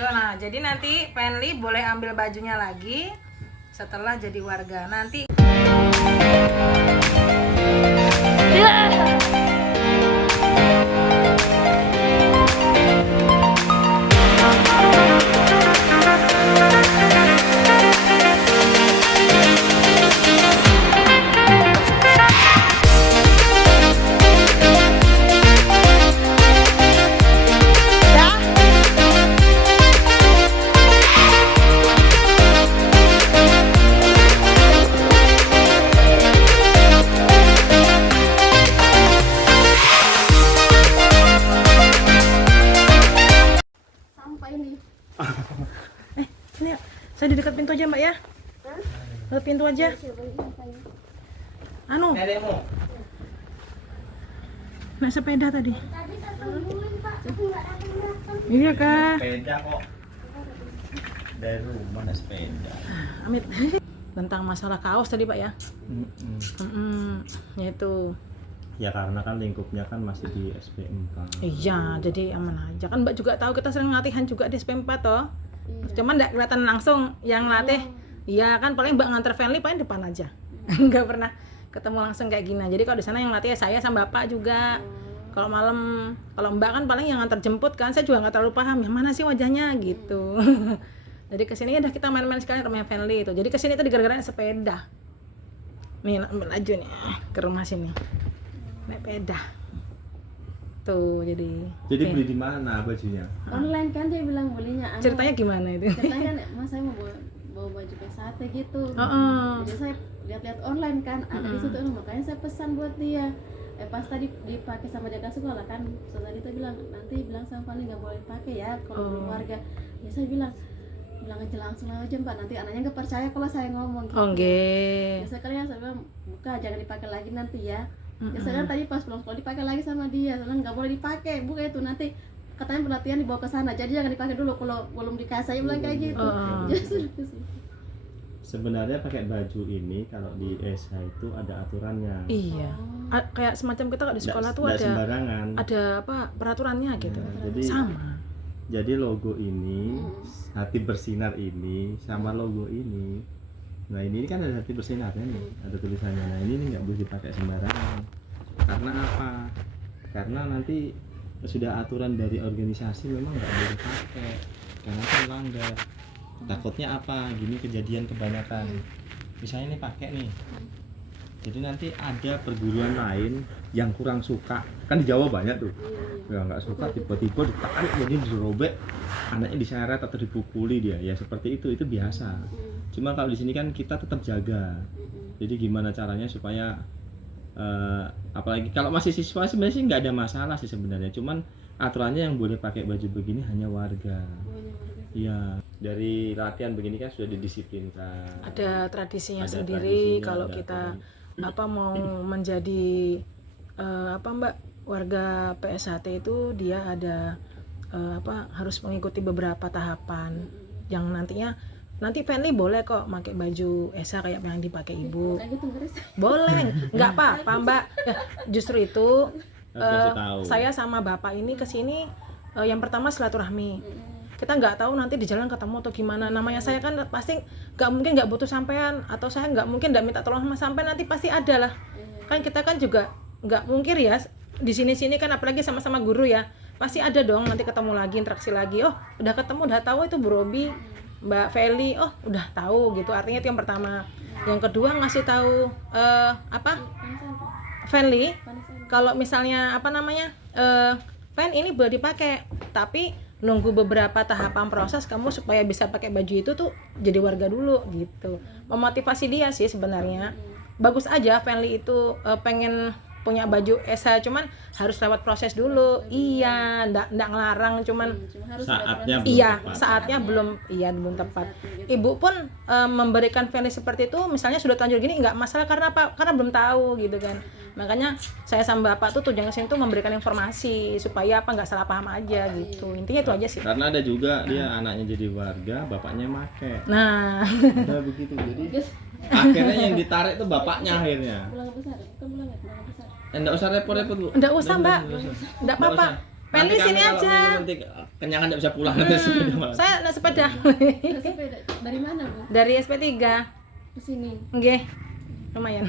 video. Nah, jadi nanti Fenly boleh ambil bajunya lagi setelah jadi warga. Nanti sini, saya di dekat pintu aja Mbak ya. Dekat pintu aja. Anu, naik sepeda tadi. Iya kak. Sepeda kok. Dari rumah naik sepeda. Amit. Tentang masalah kaos tadi Pak ya. Ya itu. Ya karena kan lingkupnya kan masih di SP4. Iya, jadi aman aja. Kan Mbak juga tahu kita sering latihan juga di SP4 toh. Cuman enggak kelihatan langsung yang latih. Iya kan paling Mbak nganter Fenly paling depan aja. Enggak pernah ketemu langsung kayak gini. Jadi kalau di sana yang latih saya sama Bapak juga. Kalau malam, kalau Mbak kan paling yang nganter jemput kan, saya juga nggak terlalu paham yang mana sih wajahnya gitu. Jadi kesini udah kita main-main sekali rumahnya Fenly itu. Jadi kesini tadi gara-gara naik sepeda. Nih laju nih ke rumah sini. Naik sepeda. Tuh jadi beli di mana bajunya? Online kan dia bilang belinya. Ceritanya gimana itu? Ceritanya kan mas saya mau bawa baju kayak sate gitu. Jadi saya lihat-lihat online kan ada di situ, makanya saya pesan buat dia. Pas tadi dipakai sama dia ke sekolah kan, so tadi dia bilang nanti bilang sama Fani nggak boleh pakai ya kalau belum warga. Ya saya bilang aja langsung aja Mbak, nanti anaknya nggak percaya kalau saya ngomong gitu. Biasa kalian saya bilang buka jangan dipakai lagi nanti ya. Biasanya kan tadi pas pulang sekolah dipakai lagi sama dia, saya bilang nggak boleh dipakai, buka itu nanti katanya pelatihan dibawa ke sana, jadi jangan dipakai dulu kalau belum dikasih. Saya bilang kayak gitu. Sebenarnya pakai baju ini kalau di SH itu ada aturannya. Iya. Kayak semacam kita kalau di sekolah tuh ada sembarangan. Ada apa peraturannya gitu. Jadi sama. Jadi logo ini, hati bersinar ini sama logo ini. Nah ini kan ada hati bersinarnya nih, ada tulisannya. Nah ini nggak boleh dipakai sembarangan. Karena apa? Karena nanti sudah aturan dari organisasi memang nggak boleh pakai. Karena itu melanggar. Takutnya apa? Gini kejadian kebanyakan. Misalnya ini pakai nih. Jadi nanti ada perguruan lain yang kurang suka. Kan di Jawa banyak tuh. Yang nggak suka tiba-tiba ditarik jadi dirobek, anaknya diseret atau dipukuli dia. Ya seperti itu biasa. Cuma kalau di sini kan kita tetap jaga. Jadi gimana caranya supaya apalagi kalau masih siswa sebenarnya sih nggak ada masalah sih sebenarnya. Cuman aturannya yang boleh pakai baju begini hanya warga. Iya, dari latihan begini kan sudah didisiplinkan. Ada tradisinya sendiri kalau kita mau menjadi Mbak warga PSHT itu dia ada harus mengikuti beberapa tahapan yang nanti Fenly boleh kok pakai baju ESA kayak yang dipakai ibu. Boleh, nggak apa-apa Mbak. Justru itu saya sama Bapak ini kesini yang pertama silaturahmi. Kita nggak tahu nanti di jalan ketemu atau gimana, namanya saya kan pasti nggak mungkin nggak butuh sampean, atau saya nggak mungkin nggak minta tolong sama sampean, nanti pasti ada lah kan. Kita kan juga nggak mungkin ya di sini kan, apalagi sama-sama guru ya, pasti ada dong nanti ketemu lagi, interaksi lagi. Oh udah ketemu, udah tahu itu Bu Robi, Mbak Feli, oh udah tahu gitu. Artinya itu yang pertama. Yang kedua ngasih tahu Fenly kalau misalnya Fen ini boleh dipakai, tapi nunggu beberapa tahapan proses kamu supaya bisa pakai baju itu tuh jadi warga dulu gitu. Memotivasi dia sih sebenarnya. Bagus aja Fenly itu pengen punya baju ESA, cuman harus lewat proses dulu. Iya, ndak ngelarang, cuman saatnya belum tepat. Ibu pun memberikan Fenly seperti itu, misalnya sudah terlanjur gini nggak masalah, karena apa? Karena belum tahu gitu kan. Makanya saya sama Bapak tuh tujuan kesini tuh memberikan informasi supaya nggak salah paham aja gitu. Intinya itu aja sih. Karena ada juga dia anaknya jadi warga, bapaknya make. Nah, ada begitu. Jadi akhirnya yang ditarik tuh bapaknya akhirnya. Bulan besar. Enggak usah repot-repot Bu. Enggak usah Mbak. Enggak apa-apa. Penli Nanti sini kami kalau aja. minum nanti kenyangan nggak bisa pulang nanti sepeda malah. Saya naik sepeda. Terus sepeda dari mana Bu? Dari SP3. Ke sini. Nggih. Lumayan.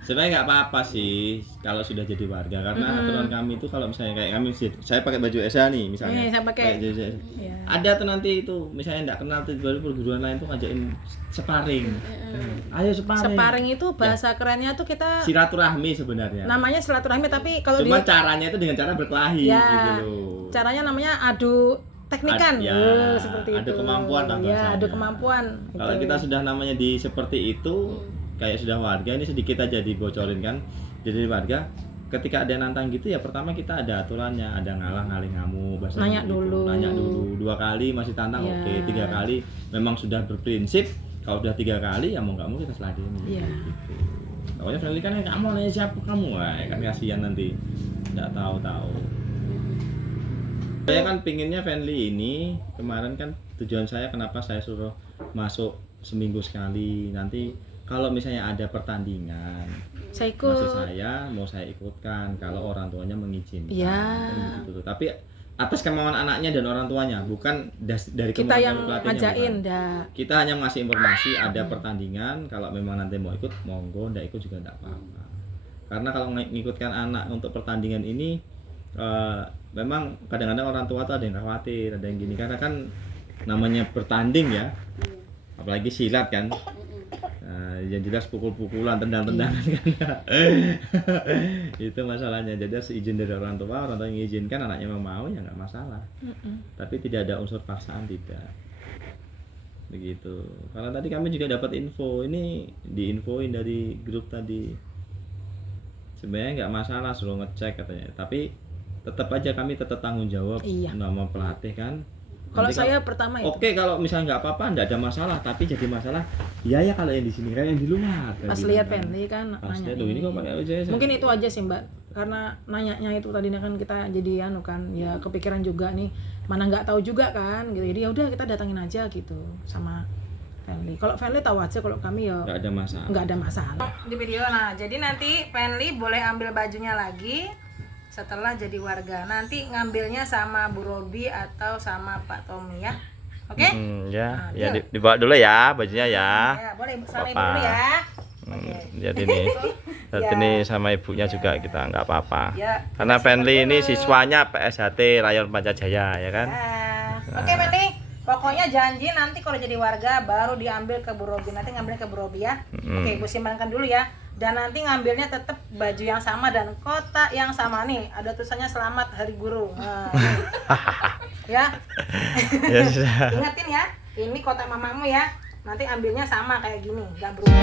Sebenarnya nggak apa-apa sih kalau sudah jadi warga, karena aturan kami itu kalau misalnya kayak kami saya pakai baju SA nih misalnya. Saya pakai. Kayak baju SA. Iya. Ada tuh nanti itu misalnya nggak kenal tuh baru perguruan lain tuh ngajakin sparring. Ayo sparring. Sparring itu bahasa kerennya tuh kita Silaturahmi sebenarnya. namanya silaturahmi, tapi kalau Cuma caranya itu dengan cara berkelahi ya, gitu loh. caranya namanya adu teknikan. Ya, Seperti adu itu. kemampuan lah Ya, bahasanya. adu kemampuan. Kalau Gitu. kita sudah namanya di seperti itu, kayak sudah warga, ini sedikit aja dibocorin kan. Jadi warga, ketika ada nantang gitu ya pertama kita ada aturannya, ada ngalah ngalih ngamu, bahasa Nanya gitu. dulu. Nanya dulu, 2 kali masih tantang, Ya. oke, 3 kali memang sudah berprinsip. Kalau udah 3 kali ya mau nggak mau kita seladeni. Iya. Gitu. Pokoknya friendly kan kamu nanya siapa kamu, wah kan kasihan nanti nggak tahu-tahu. Saya kan pinginnya friendly ini kemarin kan tujuan saya kenapa saya suruh masuk seminggu sekali, nanti kalau misalnya ada pertandingan Saya masih ikut. saya ikutkan kalau orang tuanya mengizinkan. Ya. Kan gitu. Tapi atas kemauan anaknya dan orang tuanya, bukan dari Kita kemauan yang pelatihnya, ngajakin, bukan. dah. Kita hanya ngasih informasi ada pertandingan, kalau memang nanti mau ikut monggo, nggak ikut juga nggak apa-apa. Karena kalau ngikutkan anak untuk pertandingan ini memang kadang-kadang orang tua tuh ada yang khawatir, ada yang gini, karena kan namanya bertanding ya, apalagi silat kan. Yang jelas pukul-pukulan, tendang-tendangan kan. Itu masalahnya. Jadi harus izin dari orang tua yang mengizinkan, anaknya memang mau ya nggak masalah. Tapi tidak ada unsur paksaan, tidak. Begitu. Karena tadi kami juga dapat info, ini diinfoin dari grup tadi. Sebenarnya nggak masalah suruh ngecek katanya, tapi tetap aja kami tetap tanggung jawab Iya. nama pelatih kan. Kalau Nanti saya pertama itu. Oke, kalau misalnya nggak apa-apa, nggak ada masalah. Tapi jadi masalah, ya kalau yang di sini kan yang di luar. Pas lihat Penli kan Pas nanya. lihat tuh ini kok pakai OJS. Mungkin itu aja sih Mbak, karena nanyanya itu tadinya kan kita jadi kan ya kepikiran juga nih, mana nggak tahu juga kan gitu. Jadi ya udah kita datangin aja gitu sama Penli. Kalau Penli tahu aja, kalau kami ya Nggak ada masalah. nggak ada masalah. Di video nah, jadi nanti Penli boleh ambil bajunya lagi setelah jadi warga. Nanti ngambilnya sama Bu Robi atau sama Pak Tommy ya. Oke? Ya, Nah, ya deal. dibawa dulu ya bajunya ya. Ya, boleh sama Ibu Papa. dulu ya. Jadi nih, Ya. ini sama ibunya juga kita nggak apa-apa. Ya. Karena Penli ini siswanya PSHT Rayon Pancajaya ya kan. Nah, oke Penli, pokoknya janji nanti kalau jadi warga baru diambil ke Bu Robi. Nanti ngambilnya ke Bu Robi ya. Oke, Ibu simpankan dulu ya. Dan nanti ngambilnya tetap baju yang sama dan kotak yang sama nih. Ada tulisannya Selamat Hari Guru. Nah, nih. Ya. Ya sudah. Ingatin ya, ini kotak mamamu ya. Nanti ambilnya sama kayak gini, nggak berubah.